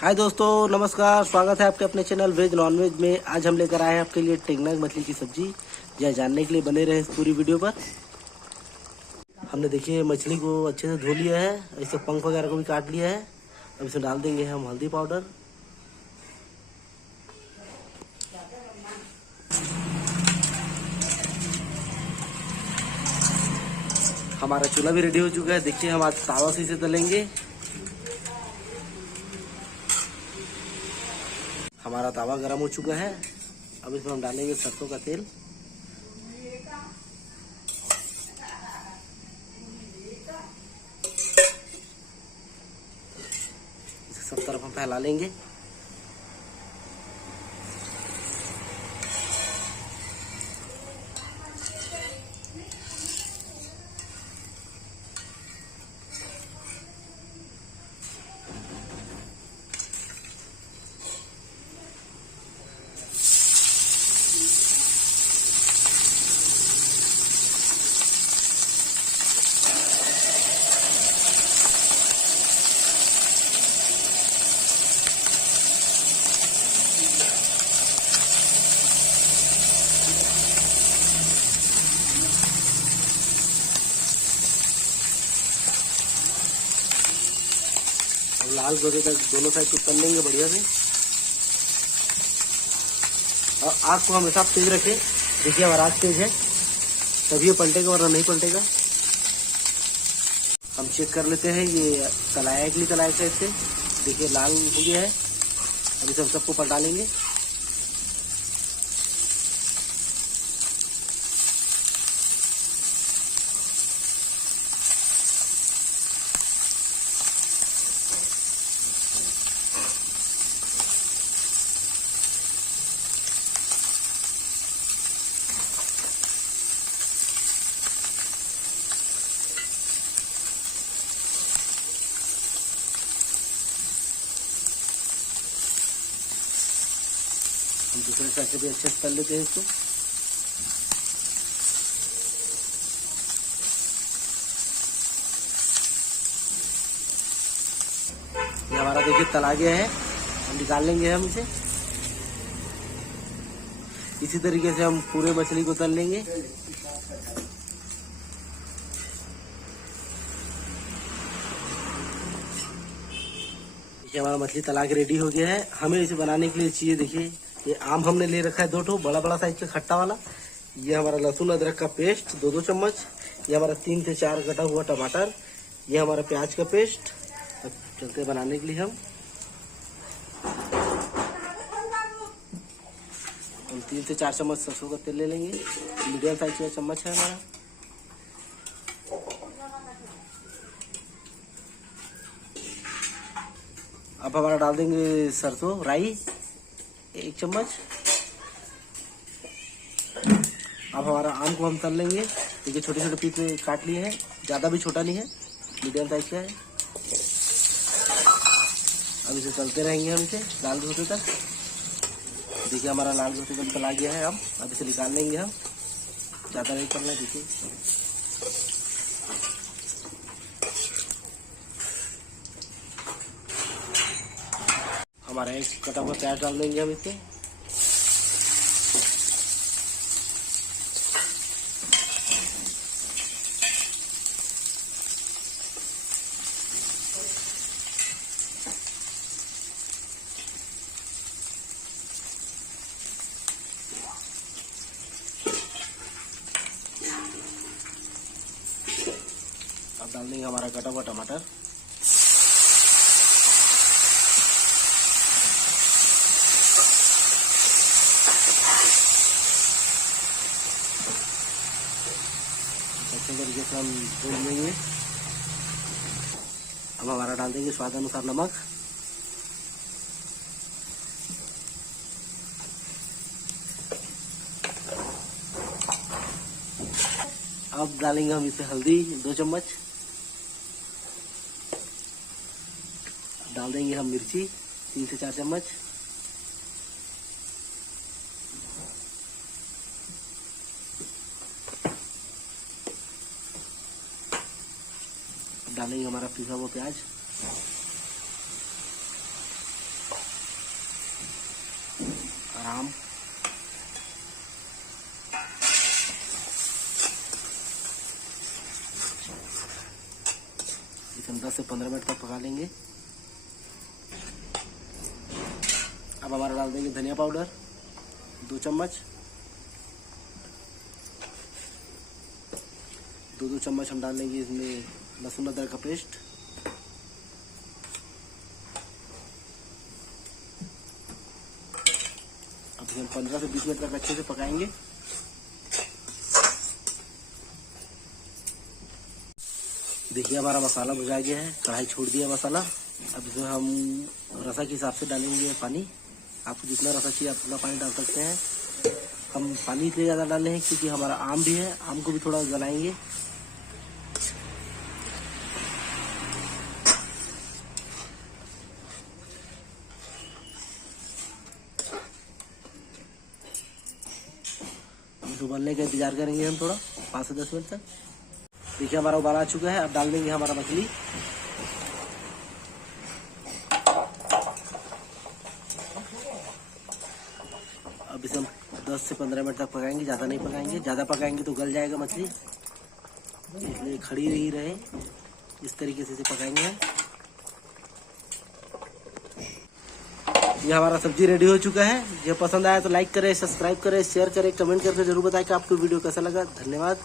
हाय दोस्तों, नमस्कार। स्वागत है आपके अपने चैनल वेज नॉनवेज में। आज हम लेकर आए हैं आपके लिए टेंगना मछली की सब्जी। यह जानने के लिए बने रहे इस पूरी वीडियो पर। हमने देखिए मछली को अच्छे से धो लिया है, इससे पंख वगैरह को भी काट लिया है। अब इसे डाल देंगे हम हल्दी पाउडर। हमारा चूल्हा भी रेडी हो चुका है। देखिए हम आज तावा से इसे तलेंगे। हमारा तावा गर्म हो चुका है। अब इसमें हम डालेंगे सरसों का तेल। इसे सब तरफ हम फैला लेंगे। लाल गोदे तक दोनों साइड को तल लेंगे बढ़िया से। और आग को हमेशा तेज रखें। देखिए हमारा आग तेज है, तभी ये पलटेगा, वरना नहीं पलटेगा। हम चेक कर लेते हैं ये तलाया के लिए तलाया का इससे। देखिए लाल हो गया है। अभी सब सबको पलटा लेंगे। हम दूसरे साइड से भी अच्छे से तल लेते हैं इसको। ये हमारा देखिए तला गया है। हम निकाल लेंगे हम इसे। इसी तरीके से हम पूरे मछली को तल लेंगे। ये हमारा मछली तला के रेडी हो गया है। हमें इसे बनाने के लिए चाहिए, देखिए ये आम हमने ले रखा है 2 ठो बड़ा बड़ा साइज का खट्टा वाला। ये हमारा लहसुन अदरक का पेस्ट 2-2 चम्मच। ये हमारा 3 से 4 कटा हुआ टमाटर। ये हमारा प्याज का पेस्ट। अब चलते बनाने के लिए हम 3 से 4 चम्मच सरसों का तेल ले लेंगे। मीडियम साइज का चम्मच है हमारा। अब हमारा डाल देंगे सरसों राई 1 चम्मच। अब हमारा आम को हम तल लेंगे। देखिए छोटे छोटे पीस में काट लिए हैं, ज़्यादा भी छोटा नहीं है, मीडियम साइज का है। अब इसे तलते रहेंगे हम इसे लाल होते तक। देखिए हमारा लाल होते तक तला गया है। अब इसे निकाल लेंगे हम, ज़्यादा नहीं करना है। देखिए हमारा एक कटा हुआ प्याज डाल देंगे हम इससे। अब डाल देंगे हमारा कटा हुआ टमाटर। अच्छे तरीके से हम भून लेंगे। अब हमारा डाल देंगे स्वाद अनुसार नमक। अब डालेंगे हम इसे हल्दी 2 चम्मच। डाल देंगे हम मिर्ची 3 से 4 चम्मच। डालेंगे हमारा पिसा हुआ प्याज। आराम। इसे हम 10 से 15 मिनट तक पका लेंगे। अब हमारा डाल देंगे धनिया पाउडर 2 चम्मच। 2 चम्मच हम डाल देंगे इसमें लहसुन अदरक का पेस्ट। अब इसे 15 से 20 मिनट तक अच्छे से पकाएंगे। देखिए हमारा मसाला भुजा गया है, कढ़ाई छोड़ दिया मसाला। अब इसमें हम रसा के हिसाब से डालेंगे पानी। आपको जितना रसा चाहिए आप उतना पानी डाल सकते हैं। हम पानी इसलिए ज़्यादा डाल रहे हैं क्योंकि हमारा आम भी है, आम को भी थोड़ा गलाएंगे। इसको उबलने का इंतजार करेंगे हम थोड़ा 5 से 10 मिनट तक। देखिए हमारा उबाल आ चुका है। अब डाल देंगे हमारा मछली। अब इसे हम 10 से 15 मिनट तक पकाएंगे, ज़्यादा नहीं पकाएंगे। ज़्यादा पकाएंगे तो गल जाएगा मछली, इसलिए खड़ी नहीं रहे, इस तरीके से इसे पकाएंगे हम। ये हमारा सब्जी रेडी हो चुका है। जो पसंद आया तो लाइक करें, सब्सक्राइब करें, शेयर करें, कमेंट करके जरूर बताएं कि आपको वीडियो कैसा लगा। धन्यवाद।